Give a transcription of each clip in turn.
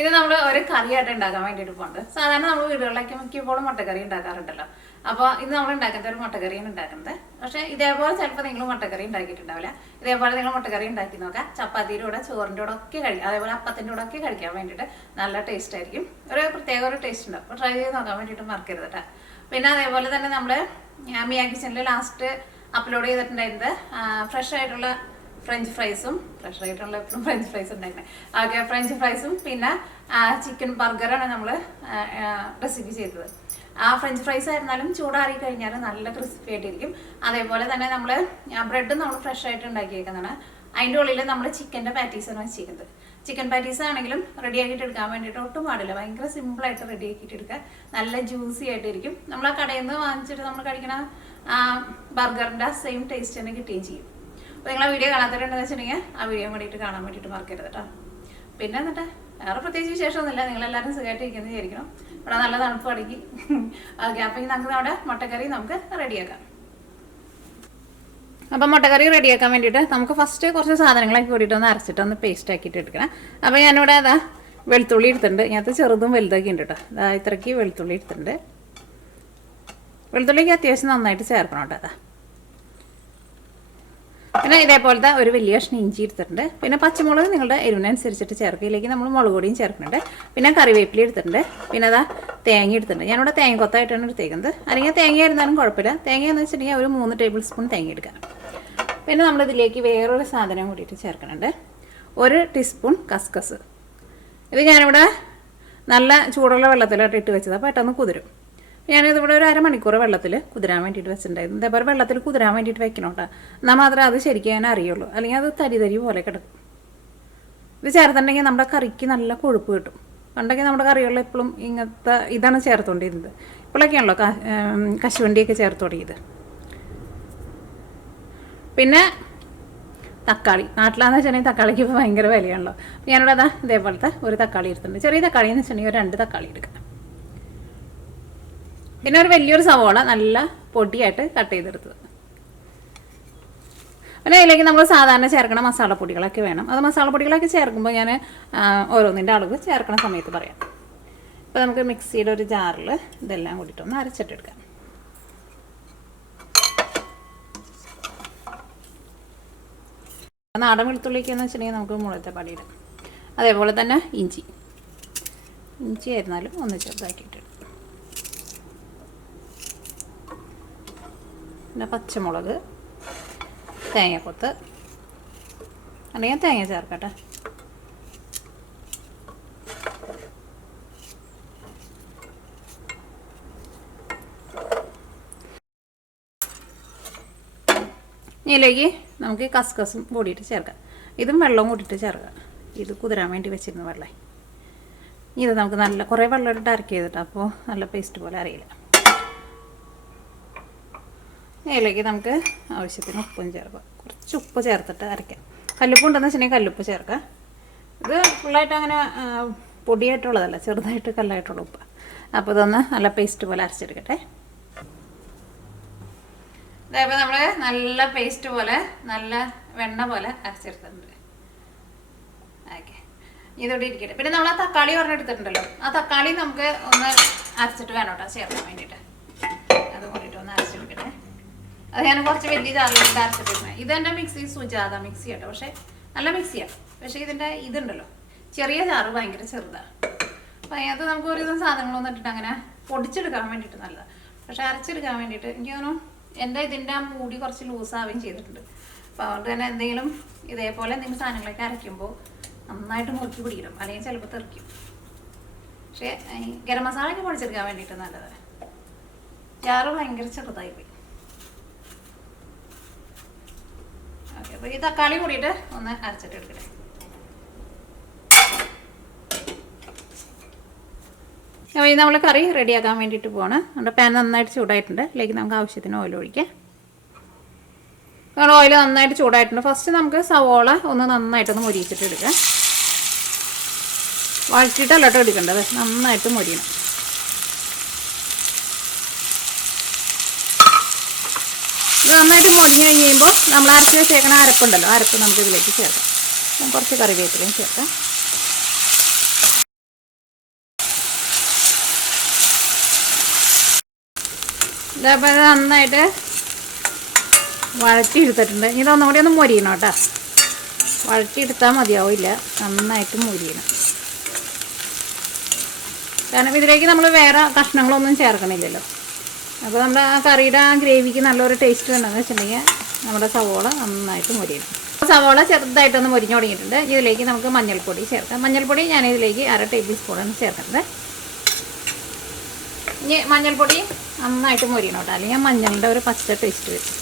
ഇത് നമ്മൾ ഒരു കറിയായിട്ട് ഉണ്ടാക്കാൻ വേണ്ടിയിട്ട് പോകുന്നുണ്ട്. സാധാരണ നമ്മൾ വീടുകളിലേക്ക് മിക്കപ്പോഴും മുട്ടക്കറി ഉണ്ടാക്കാറുണ്ടല്ലോ. അപ്പോൾ ഇത് നമ്മൾ ഉണ്ടാക്കുന്നത് ഒരു മുട്ടക്കറിയാണ് ഉണ്ടാക്കുന്നത്. പക്ഷേ ഇതേപോലെ ചിലപ്പോൾ നിങ്ങൾ മുട്ടക്കറി ഉണ്ടാക്കിയിട്ടുണ്ടാവില്ല. ഇതേപോലെ നിങ്ങൾ മുട്ടക്കറി ഉണ്ടാക്കി നോക്കാം. ചപ്പാത്തിയുടെ കൂടെ, ചോറിൻ്റെ കൂടെ ഒക്കെ കഴിക്കാം, അതേപോലെ അപ്പത്തിൻ്റെ കൂടെ ഒക്കെ കഴിക്കാൻ വേണ്ടിയിട്ട് നല്ല ടേസ്റ്റ് ആയിരിക്കും. ഒരു പ്രത്യേക ഒരു ടേസ്റ്റ് ഉണ്ടാവും. അപ്പോൾ ട്രൈ ചെയ്ത് നോക്കാൻ വേണ്ടിയിട്ട് മറക്കരുത് കേട്ടോ. പിന്നെ അതേപോലെ തന്നെ നമ്മൾ മിയ കിച്ചണിൽ ലാസ്റ്റ് അപ്ലോഡ് ചെയ്തിട്ടുണ്ടായിരുന്നത് ഫ്രഷ് ആയിട്ടുള്ള ഫ്രഞ്ച് ഫ്രൈസും, ഫ്രഷ് ആയിട്ടുള്ള എപ്പോഴും ഫ്രഞ്ച് ഫ്രൈസ് ഉണ്ടായിരുന്നത്. ഓക്കെ, ഫ്രഞ്ച് ഫ്രൈസും പിന്നെ ചിക്കൻ ബർഗറാണ് നമ്മൾ റെസിപ്പി ചെയ്തത്. ആ ഫ്രഞ്ച് ഫ്രൈസ് ആയിരുന്നാലും ചൂടാറി കഴിഞ്ഞാൽ നല്ല ക്രിസ്പി ആയിട്ടിരിക്കും. അതേപോലെ തന്നെ നമ്മൾ ബ്രെഡും നമ്മൾ ഫ്രഷ് ആയിട്ട് ഉണ്ടാക്കിയേക്കുന്നതാണ്. അതിൻ്റെ ഉള്ളിൽ നമ്മൾ ചിക്കൻ്റെ പാറ്റീസാണ് വെച്ചിരിക്കുന്നത്. ചിക്കൻ പാറ്റീസ് ആണെങ്കിലും റെഡി ആക്കിയിട്ട് എടുക്കാൻ വേണ്ടിയിട്ട് ഒട്ടും പാടില്ല. ഭയങ്കര സിമ്പിളായിട്ട് റെഡി ആക്കിയിട്ട് എടുക്കുക. നല്ല ജ്യൂസി ആയിട്ടിരിക്കും. നമ്മൾ ആ കടയിൽ നിന്ന് വാങ്ങിച്ചിട്ട് നമ്മൾ കഴിക്കണ ബർഗറിൻ്റെ സെയിം ടേസ്റ്റ് തന്നെ കിട്ടുകയും ചെയ്യും. അപ്പോൾ നിങ്ങൾ ആ വീഡിയോ കാണാത്തവരുണ്ടെന്ന് വെച്ചിട്ടുണ്ടെങ്കിൽ ആ വീഡിയോ വേണ്ടിയിട്ട് കാണാൻ വേണ്ടിയിട്ട് മറക്കരുത് കേട്ടോ. പിന്നെ എന്നിട്ട് വേറെ പ്രത്യേകിച്ച് വിശേഷമൊന്നുമില്ല. നിങ്ങളെല്ലാവരും സുഖമായിട്ട് ഇരിക്കുന്നത് വിചാരിക്കണം. ഇവിടെ നല്ല തണുപ്പ് അടങ്ങി. ഓക്കെ, അപ്പോൾ നമുക്ക് നമ്മുടെ മുട്ടക്കറി നമുക്ക് റെഡിയാക്കാം. അപ്പം മുട്ടക്കറി റെഡിയാക്കാൻ വേണ്ടിയിട്ട് നമുക്ക് ഫസ്റ്റ് കുറച്ച് സാധനങ്ങളൊക്കെ കൂടിയിട്ട് ഒന്ന് അരച്ചിട്ട് ഒന്ന് പേസ്റ്റ് ആക്കിയിട്ട് എടുക്കണം. അപ്പോൾ ഞാനിവിടെ അതാ വെളുത്തുള്ളി എടുത്തിട്ടുണ്ട്. ഇതിനകത്ത് ചെറുതും വലുതൊക്കെ ഉണ്ട് കേട്ടോ. അതാ ഇത്രയ്ക്ക് വെളുത്തുള്ളി എടുത്തിട്ടുണ്ട്. വെളുത്തുള്ളിക്ക് അത്യാവശ്യം നന്നായിട്ട് ചേർക്കണം കേട്ടോ. അതാ പിന്നെ ഇതേപോലത്തെ ഒരു വലിയ കഷ്ണം ഇഞ്ചി എടുത്തിട്ടുണ്ട്. പിന്നെ പച്ചമുളക് നിങ്ങളുടെ എരിവിനനുസരിച്ചിട്ട് ചേർക്കയിലേക്ക് നമ്മൾ മുളക് പൊടിയും ചേർക്കുന്നുണ്ട്. പിന്നെ കറിവേപ്പില എടുത്തിട്ടുണ്ട്. പിന്നെ അതാ തേങ്ങ എടുത്തിട്ടുണ്ട്. ഞാനിവിടെ തേങ്ങ കൊത്തായിട്ടാണ് എടുത്തേക്കുന്നത്. അല്ലെങ്കിൽ തേങ്ങ ആയിരുന്നാലും കുഴപ്പമില്ല. തേങ്ങ എന്ന് വെച്ചിട്ടുണ്ടെങ്കിൽ ഒരു 3 ടേബിൾ സ്പൂൺ തേങ്ങ എടുക്കാം. പിന്നെ നമ്മളിതിലേക്ക് വേറൊരു സാധനം കൂടിയിട്ട് ചേർക്കുന്നുണ്ട്. 1 ടീസ്പൂൺ കസ്കസ്. ഇത് ഞാനിവിടെ നല്ല ചൂടുള്ള വെള്ളത്തിലോട്ട് ഇട്ട് വെച്ചത്. അപ്പോൾ പെട്ടെന്ന് കുതിരും. ഞാനിതിവിടെ ഒരു അരമണിക്കൂർ വെള്ളത്തിൽ കുതിരാൻ വേണ്ടിയിട്ട് വെച്ചിട്ടുണ്ടായിരുന്നു. ഇതേപോലെ വെള്ളത്തിൽ കുതിരാൻ വേണ്ടിയിട്ട് വെക്കണം കേട്ടോ. എന്നാൽ മാത്രമേ അത് ശരിക്കും ഞാൻ അറിയുള്ളൂ. അല്ലെങ്കിൽ അത് തരി പോലെ കിടക്കും. ഇത് ചേർത്തിട്ടുണ്ടെങ്കിൽ നമ്മുടെ കറിക്ക് നല്ല കൊഴുപ്പ് കിട്ടും. പണ്ടൊക്കെ നമ്മുടെ കറികളിൽ എപ്പോഴും ഇങ്ങനത്തെ ഇതാണ് ചേർത്തുകൊണ്ടിരുന്നത്. ഇപ്പോഴൊക്കെയാണല്ലോ കശുവണ്ടിയൊക്കെ ചേർത്ത് തുടങ്ങിയത്. പിന്നെ തക്കാളി. നാട്ടിലാണെന്ന് വെച്ചിട്ടുണ്ടെങ്കിൽ തക്കാളിക്ക് ഇപ്പോൾ ഭയങ്കര വിലയാണല്ലോ. ഞാനിവിടെ അതാ ഇതേപോലത്തെ ഒരു തക്കാളി എടുത്തിട്ടുണ്ട്. ചെറിയ തക്കാളി എന്ന് വെച്ചിട്ടുണ്ടെങ്കിൽ ഒരു 2 തക്കാളി എടുക്കാം. പിന്നെ ഒരു വലിയൊരു സവോള നല്ല പൊടിയായിട്ട് കട്ട് ചെയ്തെടുത്തത്. പിന്നെ അതിലേക്ക് നമ്മൾ സാധാരണ ചേർക്കണ മസാലപ്പൊടികളൊക്കെ വേണം. അത് മസാലപ്പൊടികളൊക്കെ ചേർക്കുമ്പോൾ ഞാൻ ഓരോന്നിൻ്റെ അളവ് ചേർക്കണ സമയത്ത് പറയാം. ഇപ്പോൾ നമുക്ക് മിക്സിയുടെ ഒരു ജാറിൽ ഇതെല്ലാം കൂടിയിട്ടൊന്ന് അരച്ചിട്ടെടുക്കാം. നാടൻ വെളുത്തുള്ളിക്ക് എന്ന് വെച്ചിട്ടുണ്ടെങ്കിൽ നമുക്ക് മുളത്തെ പടിയിടാം. അതേപോലെ തന്നെ ഇഞ്ചി ആയിരുന്നാലും ഒന്ന് ചെറുതാക്കിയിട്ട്. പിന്നെ പച്ചമുളക്, തേങ്ങക്കൊത്ത്, അല്ലെങ്കിൽ തേങ്ങ ചേർക്കട്ടെ. ഇതിലേക്ക് നമുക്ക് കസ്കസും കൂടിയിട്ട് ചേർക്കാം. ഇതും വെള്ളവും കൂടിയിട്ട് ചേർക്കാം. ഇത് കുതിരാൻ വേണ്ടി വെച്ചിരുന്ന വെള്ളം. ഇത് നമുക്ക് നല്ല കുറേ വെള്ളം ഇട്ട് അരക്കി ചെയ്തിട്ട് അപ്പോൾ നല്ല പേസ്റ്റ് പോലെ അറിയില്ല. ഇതിലേക്ക് നമുക്ക് ആവശ്യത്തിന് ഉപ്പും ചേർക്കാം. കുറച്ച് ഉപ്പ് ചേർത്തിട്ട് അരയ്ക്കാം. കല്ലുപ്പ് ഉണ്ടെന്ന് വെച്ചിട്ടുണ്ടെങ്കിൽ കല്ലുപ്പ് ചേർക്കാം. ഇത് ഫുള്ളായിട്ട് അങ്ങനെ പൊടിയായിട്ടുള്ളതല്ല, ചെറുതായിട്ട് കല്ലായിട്ടുള്ള ഉപ്പ്. അപ്പോൾ ഇതൊന്ന് നല്ല പേസ്റ്റ് പോലെ അരച്ചെടുക്കട്ടെ. അതേപോലെ നമ്മൾ നല്ല പേസ്റ്റ് പോലെ നല്ല വെണ്ണ പോലെ അരച്ചെടുത്തിട്ടുണ്ട്. ഓക്കെ, ഇതോടെ ഇരിക്കട്ടെ. പിന്നെ നമ്മൾ ആ തക്കാളി പറഞ്ഞെടുത്തിട്ടുണ്ടല്ലോ, ആ തക്കാളി നമുക്ക് ഒന്ന് അരച്ചിട്ട് വേണം കേട്ടോ ചേർക്കാൻ വേണ്ടിയിട്ട്. അത് കൂടിയിട്ട് ഒന്ന് അരച്ചെടുക്കട്ടെ. അത് ഞാൻ കുറച്ച് വലിയ ജാറിലേക്ക് അരച്ചിട്ടിരുന്നത്. ഇതെൻ്റെ മിക്സി സുജാത മിക്സി കേട്ടോ. പക്ഷേ നല്ല മിക്സിയാണ്. പക്ഷേ ഇതിൻ്റെ ഇതുണ്ടല്ലോ, ചെറിയ ജാറ് ഭയങ്കര ചെറുതാണ്. അപ്പോൾ അതിനകത്ത് നമുക്ക് ഒരുവിധം സാധനങ്ങളൊന്നും ഇട്ടിട്ട് അങ്ങനെ പൊടിച്ചെടുക്കാൻ വേണ്ടിയിട്ട് നല്ലതാണ്. പക്ഷേ അരച്ചെടുക്കാൻ വേണ്ടിയിട്ട് എനിക്ക് തോന്നുന്നു എൻ്റെ ഇതിൻ്റെ ആ മൂടി കുറച്ച് ലൂസാവുകയും ചെയ്തിട്ടുണ്ട്. അപ്പോൾ അതുകൊണ്ട് തന്നെ എന്തെങ്കിലും ഇതേപോലെ എന്തെങ്കിലും സാധനങ്ങളൊക്കെ അരയ്ക്കുമ്പോൾ നന്നായിട്ട് മുറുക്കി പിടിക്കണം, അല്ലെങ്കിൽ ചിലപ്പോൾ തെറിക്കും. പക്ഷേ ഗരം മസാലയൊക്കെ പൊടിച്ചെടുക്കാൻ വേണ്ടിയിട്ട് നല്ലതാണ്. ജാറ് ഭയങ്കര ചെറുതായി പോയി. ഓക്കെ, അപ്പോൾ ഈ തക്കാളി കൂടിയിട്ട് ഒന്ന് അരച്ചിട്ട് എടുക്കട്ടെ. അപ്പോൾ ഇത് നമ്മൾ കറി റെഡിയാക്കാൻ വേണ്ടിയിട്ട് പോവാണ്. നമ്മുടെ പാൻ നന്നായിട്ട് ചൂടായിട്ടുണ്ട്. അതിലേക്ക് നമുക്ക് ആവശ്യത്തിന് ഓയിൽ ഒഴിക്കാം. ഓയിൽ നന്നായിട്ട് ചൂടായിട്ടുണ്ട്. ഫസ്റ്റ് നമുക്ക് സവോള ഒന്ന് നന്നായിട്ടൊന്ന് മൊരിയിച്ചിട്ട് എടുക്കാം. വഴറ്റിയിട്ടല്ല കേട്ടോ എടുക്കേണ്ടത്, നന്നായിട്ട് മൊരിയണം. ഇത് നന്നായിട്ട് മൊരിഞ്ഞ് കഴിഞ്ഞ് കഴിയുമ്പോൾ നമ്മൾ അരച്ച് വെച്ചേക്കണ അരപ്പുണ്ടല്ലോ, അരപ്പ് നമുക്ക് ഇതിലേക്ക് ചേർക്കാം. കുറച്ച് കറിവേപ്പിലയും ചേർക്കാം. ഇതേപോലെ നന്നായിട്ട് വഴറ്റിയെടുത്തിട്ടുണ്ട്. ഇതൊന്നും കൂടി ഒന്ന് മൊരിയണം കേട്ടോ. വഴറ്റിയെടുത്താൽ മതിയാവില്ല, നന്നായിട്ട് മൊരിയണം. കാരണം ഇതിലേക്ക് നമ്മൾ വേറെ കഷ്ണങ്ങളൊന്നും ചേർക്കണില്ലല്ലോ. അപ്പോൾ നമ്മുടെ ആ കറിയുടെ ആ ഗ്രേവിക്ക് നല്ലൊരു ടേസ്റ്റ് വേണമെന്ന് വെച്ചിട്ടുണ്ടെങ്കിൽ നമ്മുടെ സവോള നന്നായിട്ട് മൊരിയണം. സവോള ചെറുതായിട്ടൊന്ന് മൊരിഞ്ഞ് തുടങ്ങിയിട്ടുണ്ട്. ഇതിലേക്ക് നമുക്ക് മഞ്ഞൾപ്പൊടി ചേർക്കാം. മഞ്ഞൾപ്പൊടി ഞാനിതിലേക്ക് 1/2 ടേബിൾ സ്പൂണാണ് ചേർക്കുന്നത്. ഇനി മഞ്ഞൾപ്പൊടി നന്നായിട്ട് മൊരിയണം കേട്ടോ, അല്ലെങ്കിൽ മഞ്ഞളിൻ്റെ ഒരു പച്ച ടേസ്റ്റ് വരും.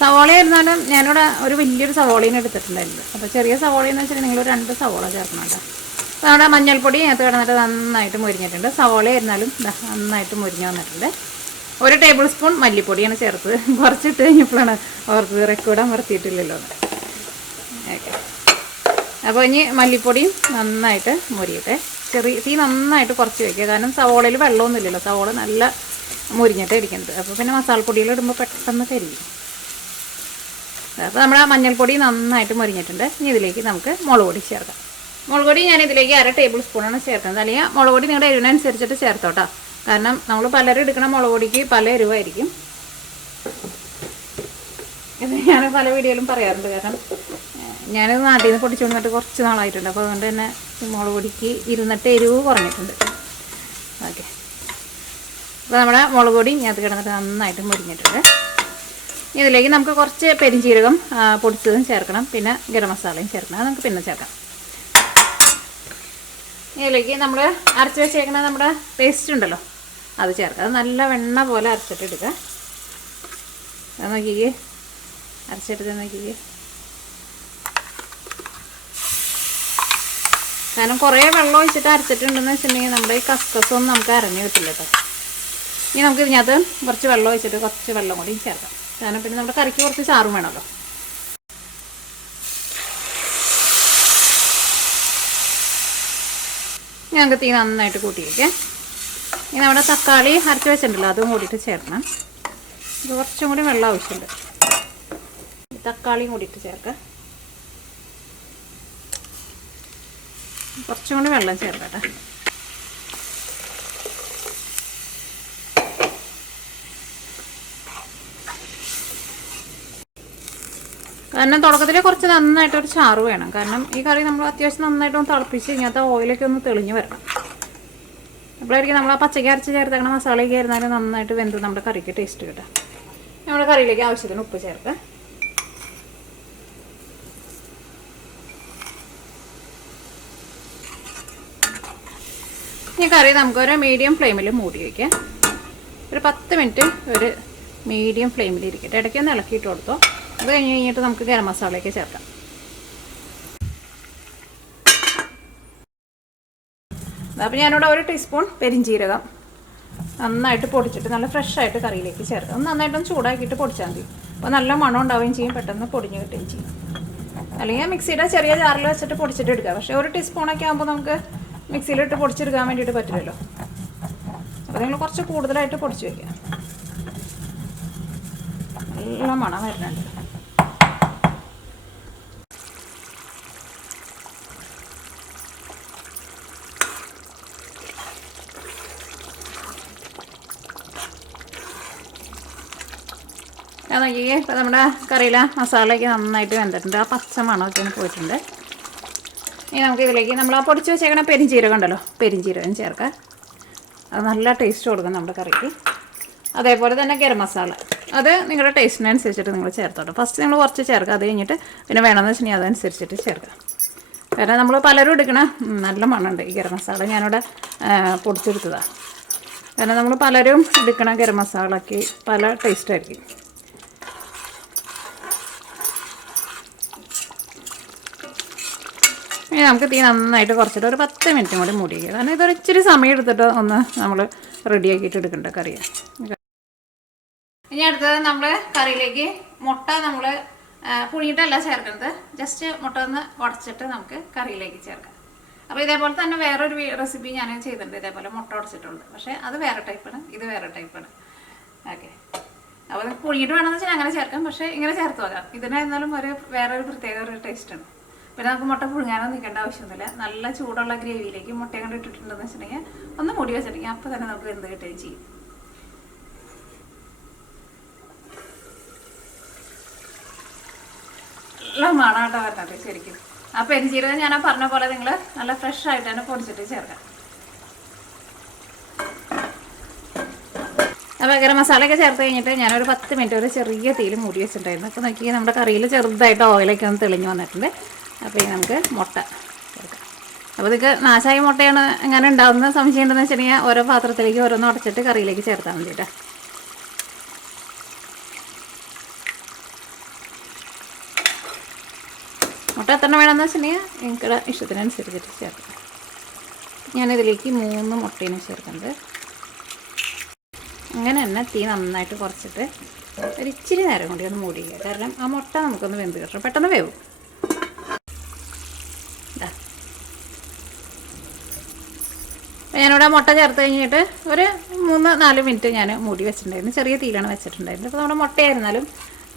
സവോള ആയിരുന്നാലും ഞാനിവിടെ ഒരു വലിയൊരു സവോളീനെ എടുത്തിട്ടുണ്ടായിരുന്നു. അപ്പോൾ ചെറിയ സവോളയെന്ന് വെച്ചിട്ടുണ്ടെങ്കിൽ നിങ്ങൾ 2 സവോള ചേർക്കണം കേട്ടോ. അപ്പോൾ നമ്മുടെ മഞ്ഞൾപ്പൊടി അതിനകത്ത് കിടന്നിട്ട് നന്നായിട്ട് മൊരിഞ്ഞിട്ടുണ്ട്. സവോള ആയിരുന്നാലും നന്നായിട്ട് മൊരിഞ്ഞ് വന്നിട്ടുണ്ട്. 1 ടേബിൾ സ്പൂൺ മല്ലിപ്പൊടിയാണ് ചേർത്തത്. കുറച്ചിട്ട് കഴിഞ്ഞപ്പോഴാണ് ഓർത്തത് റെക്കോർഡ് അമർത്തിയിട്ടില്ലല്ലോ. ഓക്കെ, അപ്പോൾ ഇനി മല്ലിപ്പൊടിയും നന്നായിട്ട് മൊരിയട്ടെ. ചെറിയ തീ നന്നായിട്ട് കുറച്ച് വയ്ക്കുക, കാരണം സവോളയിൽ വെള്ളമൊന്നും ഇല്ലല്ലോ. സവോള നല്ല മൊരിഞ്ഞിട്ട് ഇരിക്കുന്നത്. അപ്പോൾ പിന്നെ മസാലപ്പൊടികൾ ഇടുമ്പോൾ പെട്ടെന്ന് കരിയും. അപ്പോൾ നമ്മുടെ മഞ്ഞൾപ്പൊടി നന്നായിട്ട് മൊരിഞ്ഞിട്ടുണ്ട്. ഇനി ഇതിലേക്ക് നമുക്ക് മുളക് പൊടി ചേർക്കാം. മുളക് പൊടി ഞാൻ ഇതിലേക്ക് 1/2 ടേബിൾ സ്പൂണാണ് ചേർക്കുന്നത്. അല്ലെങ്കിൽ മുളക് പൊടി നിങ്ങളുടെ എരിവിനനുസരിച്ചിട്ട് ചേർത്തോട്ടോ. കാരണം നമ്മൾ പലരും എടുക്കുന്ന മുളക് പൊടിക്ക് പല എരിവായിരിക്കും. ഇത് ഞാൻ പല വീഡിയോയിലും പറയാറുണ്ട്. കാരണം ഞാനിത് നാട്ടിൽ നിന്ന് പൊടിച്ചു കൊണ്ടിട്ട് കുറച്ച് നാളായിട്ടുണ്ട്. അപ്പോൾ അതുകൊണ്ട് തന്നെ മുളക് പൊടിക്ക് ഇരുന്നിട്ട് എരിവ് കുറഞ്ഞിട്ടുണ്ട്. ഓക്കെ, അപ്പോൾ നമ്മുടെ മുളക് പൊടി ഇതിനകത്ത് കിടന്നിട്ട് നന്നായിട്ട് മുരിഞ്ഞിട്ടുണ്ട്. ഇതിലേക്ക് നമുക്ക് കുറച്ച് പെരിഞ്ചീരകം പൊടിച്ചതും ചേർക്കണം, പിന്നെ ഗരം മസാലയും ചേർക്കണം. അത് നമുക്ക് പിന്നെ ചേർക്കാം. ഇതിലേക്ക് നമ്മൾ അരച്ച് വെച്ചേക്കുന്ന നമ്മുടെ പേസ്റ്റ് ഉണ്ടല്ലോ, അത് ചേർക്കാം. അത് നല്ല വെണ്ണ പോലെ അരച്ചിട്ടെടുക്കുക. അത് നോക്കിക്കേ, അരച്ചെടുത്ത് നോക്കിക്കേ. കാരണം കുറേ വെള്ളം ഒഴിച്ചിട്ട് അരച്ചിട്ടുണ്ടെന്ന് വെച്ചിട്ടുണ്ടെങ്കിൽ നമ്മുടെ ഈ കസ്കസൊന്നും നമുക്ക് അരഞ്ഞ് കിട്ടില്ല കേട്ടോ. ഇനി നമുക്ക് ഇതിനകത്ത് കുറച്ച് വെള്ളം ഒഴിച്ചിട്ട് കുറച്ച് വെള്ളം കൂടി ചേർക്കാം. കാരണം പിന്നെ നമ്മുടെ കറിക്ക് കുറച്ച് ചാറും വേണമല്ലോ. ഞങ്ങൾക്ക് തീ നന്നായിട്ട് കൂട്ടി വയ്ക്കാം. ഇനി നമ്മുടെ തക്കാളി അരച്ച് വെച്ചിട്ടുണ്ടല്ലോ, അതും കൂടിയിട്ട് ചേർക്കണം. ഇത് കുറച്ചും കൂടി വെള്ളം ആവശ്യമുണ്ട്. തക്കാളിയും കൂടിയിട്ട് ചേർക്കാം. കുറച്ചും കൂടി വെള്ളം ചേർക്കട്ടെ. കാരണം തുടക്കത്തിൽ കുറച്ച് നന്നായിട്ടൊരു ചാറ് വേണം. കാരണം ഈ കറി നമ്മൾ അത്യാവശ്യം നന്നായിട്ടൊന്ന് തിളപ്പിച്ച് ഇങ്ങനത്തെ ഓയിലൊക്കെ ഒന്ന് തെളിഞ്ഞ് വരണം. അപ്പോഴായിരിക്കും നമ്മൾ ആ പച്ചയ്ക്ക് അരച്ച് ചേർത്തേക്കണ മസാലയൊക്കെ ആയിരുന്നാലും നന്നായിട്ട് വെന്ത് നമ്മുടെ കറിക്ക് ടേസ്റ്റ് കിട്ടുക. നമ്മുടെ കറിയിലേക്ക് ആവശ്യത്തിന് ഉപ്പ് ചേർക്കുക. ഈ കറി നമുക്കൊരു മീഡിയം ഫ്ലെയിമിൽ മൂടി വയ്ക്കാം. ഒരു 10 മിനിറ്റ് ഒരു മീഡിയം ഫ്ലെയിമിൽ ഇരിക്കട്ടെ. ഇടയ്ക്കൊന്ന് ഇളക്കിയിട്ട് കൊടുത്തോ. അത് കഴിഞ്ഞിട്ട് നമുക്ക് ഗരം മസാലയൊക്കെ ചേർക്കാം. അപ്പോൾ ഞാനിവിടെ 1 ടീസ്പൂൺ പെരിഞ്ചീരകം നന്നായിട്ട് പൊടിച്ചിട്ട് നല്ല ഫ്രഷായിട്ട് കറിയിലേക്ക് ചേർക്കാം. നന്നായിട്ടൊന്ന് ചൂടാക്കിയിട്ട് പൊടിച്ചാൽ മതി. അപ്പോൾ നല്ല മണം ഉണ്ടാവുകയും ചെയ്യും, പെട്ടെന്ന് പൊടിഞ്ഞ് കിട്ടുകയും ചെയ്യും. അല്ലെങ്കിൽ മിക്സിയുടെ ചെറിയ ജാറിൽ വെച്ചിട്ട് പൊടിച്ചിട്ട് എടുക്കാം. പക്ഷേ 1 ടീസ്പൂണൊക്കെ ആകുമ്പോൾ നമുക്ക് മിക്സിയിലിട്ട് പൊടിച്ചെടുക്കാൻ വേണ്ടിയിട്ട് പറ്റില്ലല്ലോ. അപ്പോൾ നിങ്ങൾ കുറച്ച് കൂടുതലായിട്ട് പൊടിച്ച് വയ്ക്കുക. നല്ല മണം വരുന്നുണ്ട്. നോക്കിയേ, ഇപ്പോൾ നമ്മുടെ കറിയിലെ മസാലയൊക്കെ നന്നായിട്ട് വെന്തിട്ടുണ്ട്. ആ പച്ച മണമൊക്കെ പോയിട്ടുണ്ട്. ഇനി നമുക്ക് ഇതിലേക്ക് നമ്മൾ ആ പൊടിച്ച് വെച്ചേക്കണ പെരിഞ്ചീരകം ഉണ്ടല്ലോ, പെരിഞ്ചീരകം ചേർക്കാം. അത് നല്ല ടേസ്റ്റ് കൊടുക്കും നമ്മുടെ കറിക്ക്. അതേപോലെ തന്നെ ഗരം മസാല, അത് നിങ്ങളുടെ ടേസ്റ്റിനനുസരിച്ചിട്ട് നിങ്ങൾ ചേർത്തോട്ടോ. ഫസ്റ്റ് നിങ്ങൾ കുറച്ച് ചേർക്കുക, അത് കഴിഞ്ഞിട്ട് പിന്നെ വേണമെന്ന് വെച്ചിട്ടുണ്ടെങ്കിൽ അതനുസരിച്ചിട്ട് ചേർക്കാം. കാരണം നമ്മൾ പലരും എടുക്കണ നല്ല മണമുണ്ട് ഈ ഗരം മസാല. ഞാനിവിടെ പൊടിച്ചെടുത്തതാണ്. കാരണം നമ്മൾ പലരും എടുക്കണ ഗരം മസാലയ്ക്ക് പല ടേസ്റ്റായിരിക്കും. ഇനി നമുക്ക് തീ നന്നായിട്ട് കുറച്ചിട്ട് ഒരു 10 മിനിറ്റും കൂടി മൂടി വയ്ക്കുക. കാരണം ഇതൊരു ഇച്ചിരി സമയം എടുത്തിട്ട് ഒന്ന് നമ്മൾ റെഡിയാക്കിയിട്ട് എടുക്കേണ്ട കറിയാണ്. ഇനി അടുത്തത് നമ്മൾ കറിയിലേക്ക് മുട്ട നമ്മൾ പുഴുങ്ങിയിട്ടല്ല ചേർക്കുന്നത്, ജസ്റ്റ് മുട്ട ഒന്ന് ഉടച്ചിട്ട് നമുക്ക് കറിയിലേക്ക് ചേർക്കാം. അപ്പോൾ ഇതേപോലെ തന്നെ വേറൊരു റെസിപ്പി ഞാൻ ചെയ്തിട്ടുണ്ട്, ഇതേപോലെ മുട്ട ഉടച്ചിട്ടുള്ളത്. പക്ഷേ അത് വേറെ ടൈപ്പാണ്, ഇത് വേറെ ടൈപ്പാണ്. ഓക്കെ, അപ്പോൾ പുഴുങ്ങിയിട്ട് വേണമെന്ന് വെച്ചാൽ അങ്ങനെ ചേർക്കാം. പക്ഷേ ഇങ്ങനെ ചേർത്ത് നോക്കാം, ഇതിനായിരുന്നാലും വേറൊരു പ്രത്യേക ഒരു ടേസ്റ്റാണ്. പിന്നെ നമുക്ക് മുട്ട പുഴുങ്ങാനോ നിൽക്കേണ്ട ആവശ്യമൊന്നുമില്ല. നല്ല ചൂടുള്ള ഗ്രേവിയിലേക്ക് മുട്ടയും കൊണ്ട് ഇട്ടിട്ടുണ്ടെന്ന് വെച്ചിട്ടുണ്ടെങ്കിൽ ഒന്ന് മൂടി വെച്ചിട്ടുണ്ടെങ്കിൽ അപ്പോൾ തന്നെ നമുക്ക് വെന്ത് കിട്ടുകയും ചെയ്യും. നല്ല മണമാട്ടോ പറഞ്ഞത് ശരിക്കും. ആ പെരിഞ്ചീരകം ഞാൻ പറഞ്ഞ പോലെ നിങ്ങൾ നല്ല ഫ്രഷ് ആയിട്ട് തന്നെ പൊടിച്ചിട്ട് ചേർക്കാം. അപ്പോൾ ഗരം മസാലയൊക്കെ ചേർത്ത് കഴിഞ്ഞിട്ട് ഞാനൊരു 10 മിനിറ്റ് ഒരു ചെറിയ തീയിൽ മൂടി വെച്ചിട്ടുണ്ടായിരുന്നു. അപ്പോൾ നോക്കി നമ്മുടെ കറിയിൽ ചെറുതായിട്ട് ഓയിലൊക്കെ ഒന്ന് തെളിഞ്ഞ് വന്നിട്ടുണ്ട്. അപ്പോൾ ഇനി നമുക്ക് മുട്ട ചേർക്കാം. അപ്പോൾ ഇതൊക്കെ നാശായ മുട്ടയാണ് എങ്ങനെ ഉണ്ടാകുന്ന സംശയം ഉണ്ടെന്ന് വെച്ചിട്ടുണ്ടെങ്കിൽ ഓരോ പാത്രത്തിലേക്ക് ഓരോന്ന് ഉടച്ചിട്ട് കറിയിലേക്ക് ചേർത്താൽ മതി കേട്ടോ. മുട്ട എത്ര വേണമെന്ന് വെച്ചിട്ടുണ്ടെങ്കിൽ എനിക്കുള്ള ഇഷ്ടത്തിനനുസരിച്ചിട്ട് ചേർക്കാം. ഞാനിതിലേക്ക് 3 മുട്ടയും ചേർക്കുന്നത്. അങ്ങനെ തന്നെ തീ നന്നായിട്ട് കുറച്ചിട്ട് ഒരു ഇച്ചിരി നേരം കൂടി ഒന്ന് മൂടി വയ്ക്കുക. കാരണം ആ മുട്ട നമുക്കൊന്ന് വെന്ത് കിട്ടണം, പെട്ടെന്ന് വേവും. ഞാനിവിടെ മുട്ട ചേർത്ത് കഴിഞ്ഞിട്ട് ഒരു 3-4 മിനിറ്റ് ഞാൻ മൂടി വെച്ചിട്ടുണ്ടായിരുന്നു. ചെറിയ തീയിലാണ് വെച്ചിട്ടുണ്ടായിരുന്നത്. അപ്പോൾ നമ്മുടെ മുട്ടയായിരുന്നാലും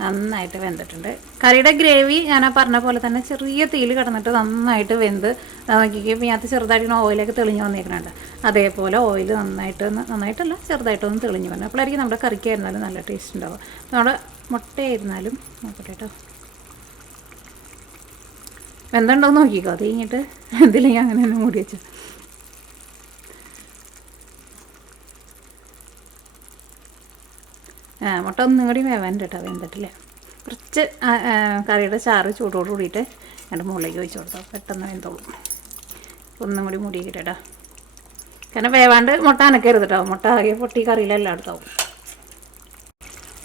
നന്നായിട്ട് വെന്തിട്ടുണ്ട്. കറിയുടെ ഗ്രേവി ഞാൻ പറഞ്ഞ പോലെ തന്നെ ചെറിയ തീയിൽ കിടന്നിട്ട് നന്നായിട്ട് വെന്ത് നോക്കിക്കുക. ഇതിനകത്ത് ചെറുതായിട്ട് ഓയിലൊക്കെ തെളിഞ്ഞ് വന്നിരിക്കുന്നുണ്ട്. അതേപോലെ ഓയിൽ നന്നായിട്ടല്ല ചെറുതായിട്ടൊന്ന് തെളിഞ്ഞ് വരണം. അപ്പോഴായിരിക്കും നമ്മുടെ കറിക്കായിരുന്നാലും നല്ല ടേസ്റ്റ് ഉണ്ടാവുക. നമ്മുടെ മുട്ടയായിരുന്നാലും നോക്കട്ടെ കേട്ടോ, വെന്തുണ്ടോയെന്ന് നോക്കിക്കോ. അത് കഴിഞ്ഞിട്ട് എന്തില്ലെങ്കിൽ അങ്ങനെ തന്നെ മൂടി വെച്ചു. മുട്ട ഒന്നും കൂടി വേവാനുണ്ട് കേട്ടോ, വെന്തിട്ടില്ല. കുറച്ച് കറിയുടെ ചാറ് ചൂടോട് കൂടിയിട്ട് എൻ്റെ മുകളിലേക്ക് ഒഴിച്ച് കൊടുത്താൽ പെട്ടെന്ന് വെന്തോളും. ഒന്നും കൂടി മൂടിയിട്ട് കേട്ടോ, കാരണം വേവാണ്ട് മുട്ട അനക്കരുത് കേട്ടോ. മുട്ട ആകെ പൊട്ടി കറിയിലെല്ലാം എടുത്താവും.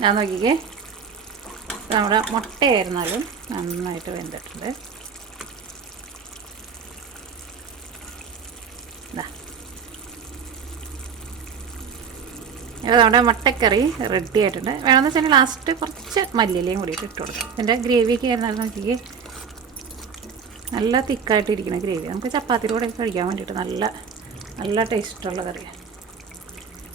ഞാൻ നോക്കിക്കേ, നമ്മുടെ മുട്ടയായിരുന്നാലും നന്നായിട്ട് വെന്തിട്ടുണ്ട്. അപ്പോൾ നമ്മുടെ മുട്ടക്കറി റെഡി ആയിട്ടുണ്ട്. വേണമെന്ന് വെച്ചാൽ ലാസ്റ്റ് കുറച്ച് മല്ലിയിലയും കൂടിയിട്ട് ഇട്ട് കൊടുക്കാം. ഇതിൻ്റെ ഗ്രേവിയൊക്കെ ആയിരുന്നാലും നോക്കിക്കേ, നല്ല തിക്കായിട്ടിരിക്കുന്ന ഗ്രേവി. നമുക്ക് ചപ്പാത്തിയുടെ കൂടെ കഴിക്കാൻ വേണ്ടിയിട്ട് നല്ല ടേസ്റ്റുള്ള കറിയാണ്.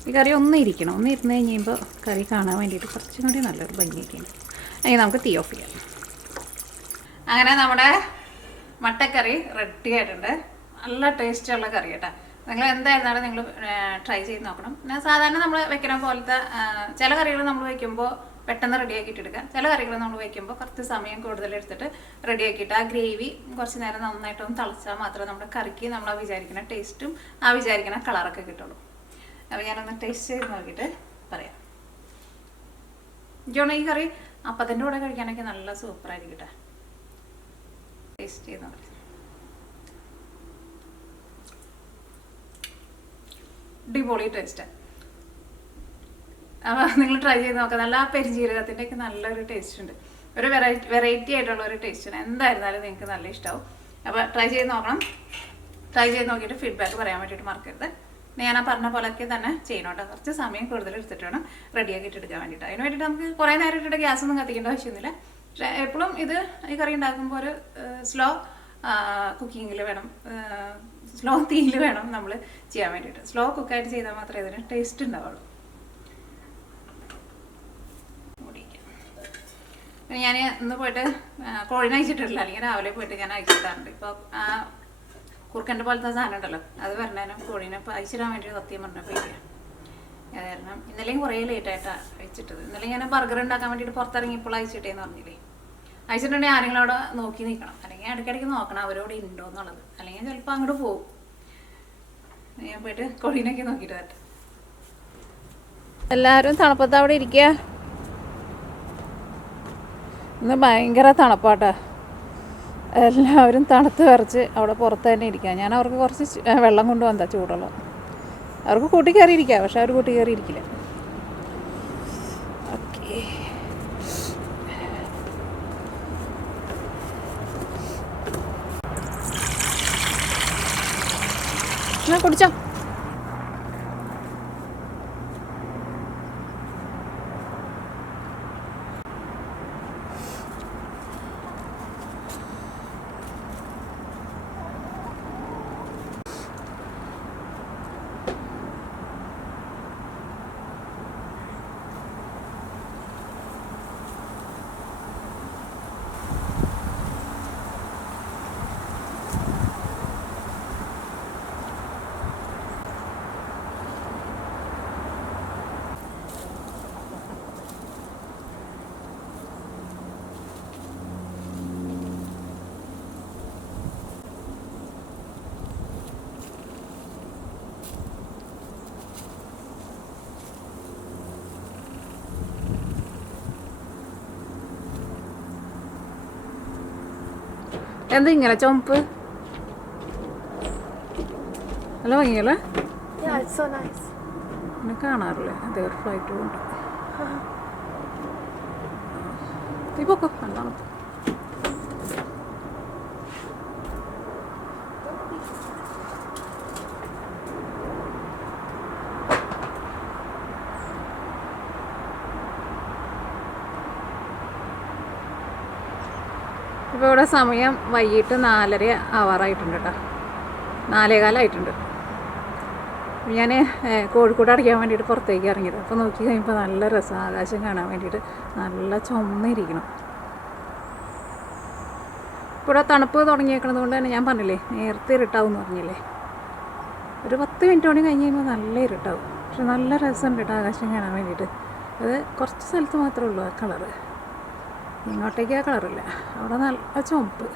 ഈ കറി ഒന്ന് ഇരുന്ന് കഴിയുമ്പോൾ കറി കാണാൻ വേണ്ടിയിട്ട് കുറച്ചും കൂടി നല്ലൊരു ഭംഗിയൊക്കെയാണ്. അല്ലെങ്കിൽ നമുക്ക് തീ ഓഫ് ചെയ്യാം. അങ്ങനെ നമ്മുടെ മുട്ടക്കറി റെഡി ആയിട്ടുണ്ട്. നല്ല ടേസ്റ്റുള്ള കറി കേട്ടോ. നിങ്ങൾ എന്തായിരുന്നാലും നിങ്ങൾ ട്രൈ ചെയ്ത് നോക്കണം. പിന്നെ സാധാരണ നമ്മൾ വെക്കുന്ന പോലത്തെ ചില കറികൾ നമ്മൾ വയ്ക്കുമ്പോൾ പെട്ടെന്ന് റെഡിയാക്കിയിട്ട് എടുക്കാം. ചില കറികൾ നമ്മൾ വയ്ക്കുമ്പോൾ കുറച്ച് സമയം കൂടുതൽ എടുത്തിട്ട് റെഡിയാക്കിയിട്ട് ആ ഗ്രേവി കുറച്ച് നേരം നന്നായിട്ടൊന്ന് തിളച്ചാൽ മാത്രമേ നമ്മുടെ കറിക്ക് നമ്മൾ വിചാരിക്കുന്ന ടേസ്റ്റും ആ വിചാരിക്കുന്ന കളറൊക്കെ കിട്ടുള്ളൂ. അപ്പോൾ ഞാനൊന്ന് ടേസ്റ്റ് ചെയ്ത് നോക്കിയിട്ട് പറയാം. എനിക്കാണ് ഈ കറി അപ്പത്തിൻ്റെ കൂടെ കഴിക്കാനൊക്കെ നല്ല സൂപ്പറായിരിക്കും കേട്ടോ. ടേസ്റ്റ് ചെയ്ത് നോക്കാം. അടിപൊളി ടേസ്റ്റാണ്. അപ്പോൾ നിങ്ങൾ ട്രൈ ചെയ്ത് നോക്കാം. നല്ല പെരിഞ്ജീരകത്തിൻ്റെ ഒക്കെ നല്ലൊരു ടേസ്റ്റ് ഉണ്ട്. ഒരു വെറൈറ്റി ആയിട്ടുള്ള ഒരു ടേസ്റ്റാണ്. എന്തായിരുന്നാലും നിങ്ങൾക്ക് നല്ല ഇഷ്ടമാവും. അപ്പോൾ ട്രൈ ചെയ്ത് നോക്കണം. ട്രൈ ചെയ്ത് നോക്കിയിട്ട് ഫീഡ്ബാക്ക് പറയാൻ വേണ്ടിയിട്ട് മറക്കരുത്. ഞാൻ ആ പറഞ്ഞ പോലെയൊക്കെ തന്നെ ചെയ്യണം കേട്ടോ. കുറച്ച് സമയം കൂടുതൽ എടുത്തിട്ട് വേണം റെഡിയാക്കിയിട്ട് എടുക്കാൻ വേണ്ടിയിട്ട്. അതിന് വേണ്ടിയിട്ട് നമുക്ക് കുറേ നേരം ഇട്ടിട്ട് ഗ്യാസൊന്നും കത്തിക്കേണ്ട ആവശ്യമൊന്നുമില്ല. പക്ഷേ എപ്പോഴും ഈ കറി ഉണ്ടാക്കുമ്പോൾ ഒരു സ്ലോ കുക്കിങ്ങിൽ വേണം, സ്ലോ തീയിൽ വേണം നമ്മൾ ചെയ്യാൻ വേണ്ടിയിട്ട്. സ്ലോ കുക്കായിട്ട് ചെയ്താൽ മാത്രമേ ഇതിന് ടേസ്റ്റ് ഉണ്ടാവുള്ളൂ. പിന്നെ ഞാൻ ഇന്ന് പോയിട്ട് കോഴിനെ അയച്ചിട്ടിട്ടില്ല, അല്ലെങ്കിൽ രാവിലെ പോയിട്ട് ഞാൻ അയച്ചിട്ടാറുണ്ട്. ഇപ്പോൾ ആ കുറുക്കൻ്റെ പോലത്തെ സാധനം ഉണ്ടല്ലോ, അത് പറഞ്ഞാലും കോഴീനെ ഇപ്പോൾ അയച്ചിടാൻ വേണ്ടി സത്യം പറഞ്ഞാൽ പേടിയാണ്. കാരണം ഇന്നലെയും കുറേ ലേറ്റായിട്ടാണ് അയച്ചിട്ടത്. ഇന്നലെ ഞാൻ ബർഗർ ഉണ്ടാക്കാൻ വേണ്ടിയിട്ട് പുറത്തിറങ്ങിയപ്പോൾ അയച്ചിട്ടേന്ന് പറഞ്ഞില്ലേ. അയച്ചിട്ടുണ്ടെങ്കിൽ ആരെങ്കിലും അവിടെ നോക്കി നിൽക്കണം, അല്ലെങ്കിൽ ഇടയ്ക്കിടയ്ക്ക് നോക്കണം അവരോട് ഉണ്ടോ എന്നുള്ളത്. അല്ലെങ്കിൽ ചിലപ്പോൾ അങ്ങോട്ട് പോകും. ഞാൻ പോയിട്ട് കോഴീനൊക്കെ നോക്കിയിട്ട് തരട്ടെ. എല്ലാവരും തണുപ്പത്ത് അവിടെ ഇരിക്കുക. ഇന്ന് ഭയങ്കര തണുപ്പാട്ടാ. എല്ലാവരും തണുത്ത് വിറച്ച് അവിടെ പുറത്ത് തന്നെ ഇരിക്കുക. ഞാൻ അവർക്ക് കുറച്ച് വെള്ളം കൊണ്ടുവന്നാ ചൂടുള്ളത്. അവർക്ക് കൂട്ടി കയറി ഇരിക്കാം, പക്ഷെ അവർ കൂട്ടി കയറി ഇരിക്കില്ല. ഓക്കെ, കുടിച്ചോ. എന്താ ഇങ്ങനെ ചുമപ്പ്? നല്ല ഭംഗിയല്ലേ? പിന്നെ കാണാറില്ലേ അതേ ഒരു ഫ്ലൈറ്റ് കൊണ്ട് ഇപ്പൊക്കോ രണ്ടാമത്തെ. ഇപ്പോൾ ഇവിടെ സമയം വൈകിട്ട് 4:30 ആവാറായിട്ടുണ്ട് കേട്ടോ. 4:15 ഞാൻ കോഴിക്കോട് അടയ്ക്കാൻ വേണ്ടിയിട്ട് പുറത്തേക്ക് ഇറങ്ങിയത്. അപ്പോൾ നോക്കി കഴിയുമ്പോൾ നല്ല രസം, ആകാശം കാണാൻ വേണ്ടിയിട്ട് നല്ല ചുമന്നിരിക്കണം. ഇവിടെ തണുപ്പ് തുടങ്ങിയേക്കണത് കൊണ്ട് തന്നെ ഞാൻ പറഞ്ഞില്ലേ നേരത്തെ ഇരുട്ടാവും എന്ന് പറഞ്ഞില്ലേ, ഒരു 10 മിനിറ്റ് കൂടി കഴിഞ്ഞ് കഴിയുമ്പോൾ നല്ല ഇരുട്ടാവും. പക്ഷെ നല്ല രസമുണ്ട് കേട്ടോ ആകാശം കാണാൻ വേണ്ടിയിട്ട്. അത് കുറച്ച് സ്ഥലത്ത് മാത്രമേ ഉള്ളൂ ആ കളറ്, ഇങ്ങോട്ടേക്ക് ആ കളറില്ല. അവിടെ നല്ല ചുമപ്പ്.